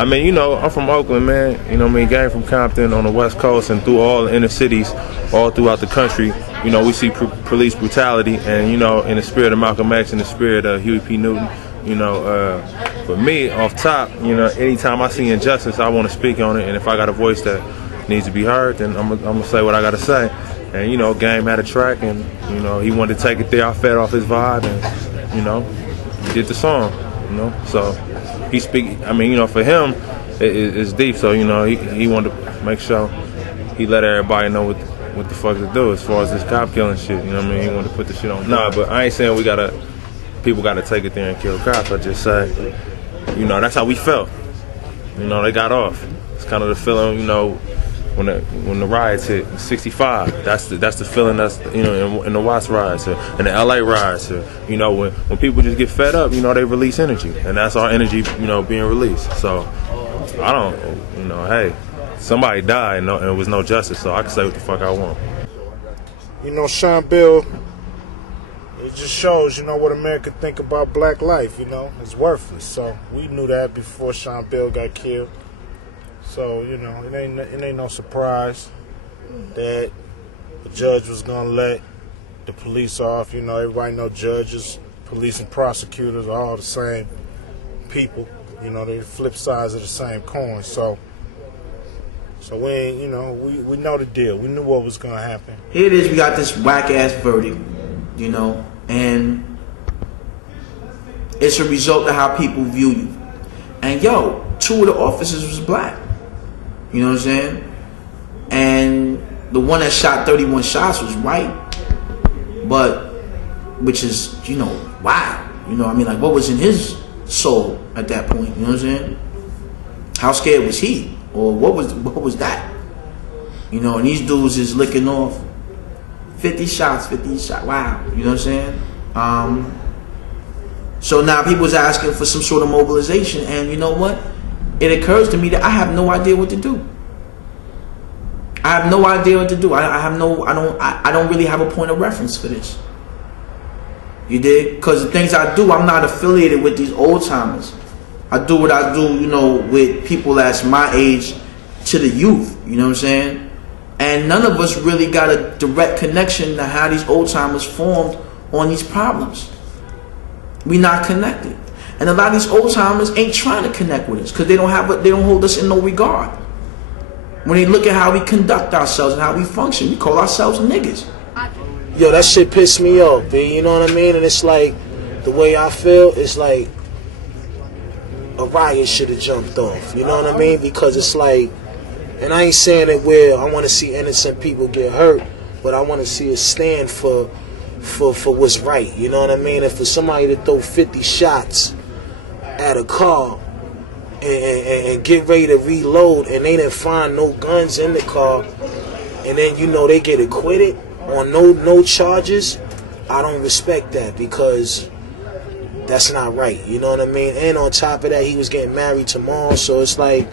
I mean, you know, I'm from Oakland, man. You know what I mean? Game from Compton on the West Coast and through all the inner cities, all throughout the country. You know, we see police brutality, and, you know, in the spirit of Malcolm X, in the spirit of Huey P. Newton, you know, for me, off top, you know, anytime I see injustice, I want to speak on it, and if I got a voice that needs to be heard, then I'm gonna say what I got to say. And, you know, Game had a track, and, you know, he wanted to take it there. I fed off his vibe, and, you know, he did the song, you know, so he speak. I mean, you know, for him, it's deep. So, you know, he wanted to make sure he let everybody know what the fuck to do as far as this cop killing shit. You know what I mean? He wanted to put the shit on. Nah, but I ain't saying people gotta take it there and kill cops. I just say, you know, that's how we felt. You know, they got off. It's kind of the feeling, you know, when the riots hit, 65. That's the feeling. That's, you know, in the Watts riots, or in the LA riots, or, you know, when people just get fed up, you know, they release energy, and that's our energy, you know, being released. So I don't, you know, hey, somebody died and there was no justice, so I can say what the fuck I want. You know, Sean Bill, it just shows, you know, what America think about black life. You know, it's worthless. So we knew that before Sean Bill got killed. So, you know, it ain't no surprise that the judge was gonna let the police off. You know, everybody know judges, police, and prosecutors are all the same people. You know, they're the flip sides of the same coin. So we ain't, you know, we know the deal. We knew what was gonna happen. Here it is. We got this whack ass verdict, you know, and it's a result of how people view you. And yo, 2 of the officers was black. You know what I'm saying? And the one that shot 31 shots was white. But, which is, you know, wow. You know what I mean? Like, what was in his soul at that point? You know what I'm saying? How scared was he? Or what was that? You know, and these dudes is licking off 50 shots. Wow. You know what I'm saying? So now people's asking for some sort of mobilization, and you know what? It occurs to me that I have no idea what to do. I have no idea what to do. I don't really have a point of reference for this. You dig? Because the things I do, I'm not affiliated with these old timers. I do what I do, you know, with people that's my age to the youth. You know what I'm saying? And none of us really got a direct connection to how these old timers formed on these problems. We not connected. And a lot of these old timers ain't trying to connect with us because they don't hold us in no regard. When they look at how we conduct ourselves and how we function, we call ourselves niggas. Yo, that shit pissed me off, B. You know what I mean? And it's like, the way I feel, it's like a riot should have jumped off. You know what I mean? Because it's like, and I ain't saying it where I want to see innocent people get hurt, but I want to see it stand for what's right. You know what I mean? And for somebody to throw 50 shots at a car and get ready to reload, and they didn't find no guns in the car, and then, you know, they get acquitted on no charges, I don't respect that, because that's not right. You know what I mean? And on top of that, he was getting married tomorrow, so it's like,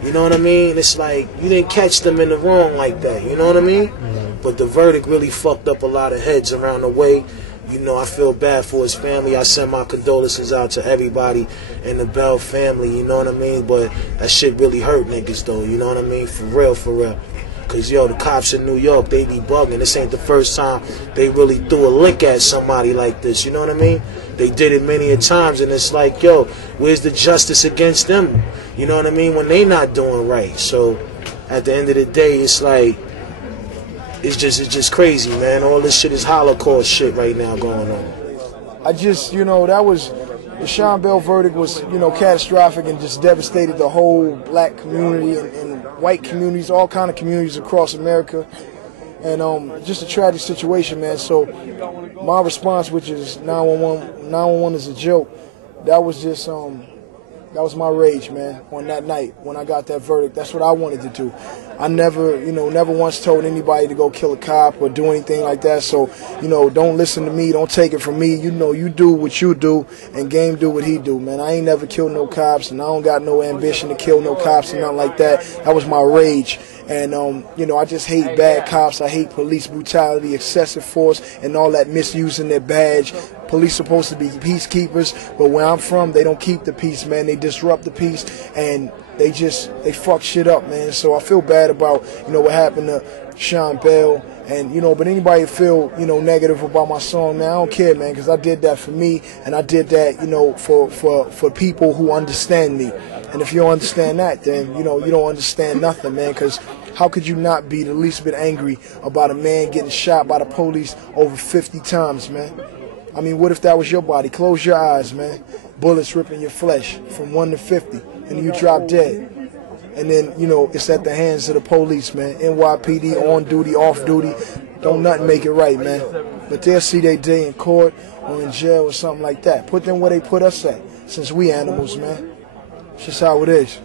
you know what I mean? It's like, you didn't catch them in the wrong like that. You know what I mean? But the verdict really fucked up a lot of heads around the way. You know, I feel bad for his family. I send my condolences out to everybody in the Bell family, you know what I mean? But that shit really hurt niggas, though, you know what I mean? For real, for real. Because, yo, the cops in New York, they be bugging. This ain't the first time they really threw a lick at somebody like this, you know what I mean? They did it many a times, and it's like, yo, where's the justice against them? You know what I mean? When they not doing right. So, at the end of the day, it's like, it's just crazy, man. All this shit is Holocaust shit right now going on. I just, you know, the Sean Bell verdict was, you know, catastrophic and just devastated the whole black community and white communities, all kind of communities across America. And just a tragic situation, man. So my response, which is 911 is a joke, that was just that was my rage, man, on that night when I got that verdict. That's what I wanted to do. I never once told anybody to go kill a cop or do anything like that. So, you know, don't listen to me. Don't take it from me. You know, you do what you do and Game do what he do, man. I ain't never killed no cops, and I don't got no ambition to kill no cops and nothing like that. That was my rage. And, you know, I just hate bad cops. I hate police brutality, excessive force, and all that misusing their badge. Police supposed to be peacekeepers, but where I'm from, they don't keep the peace, man. They disrupt the peace, and they fuck shit up, man. So I feel bad about, you know, what happened to Sean Bell. And, you know, but anybody feel, you know, negative about my song, man, I don't care, man, because I did that for me, and I did that, you know, for people who understand me. And if you don't understand that, then, you know, you don't understand nothing, man, because how could you not be the least bit angry about a man getting shot by the police over 50 times, man? I mean, what if that was your body? Close your eyes, man. Bullets ripping your flesh from 1 to 50, and you drop dead. And then, you know, it's at the hands of the police, man. NYPD, on duty, off duty. Don't nothing make it right, man. But they'll see their day in court or in jail or something like that. Put them where they put us at, since we animals, man. It's just how it is.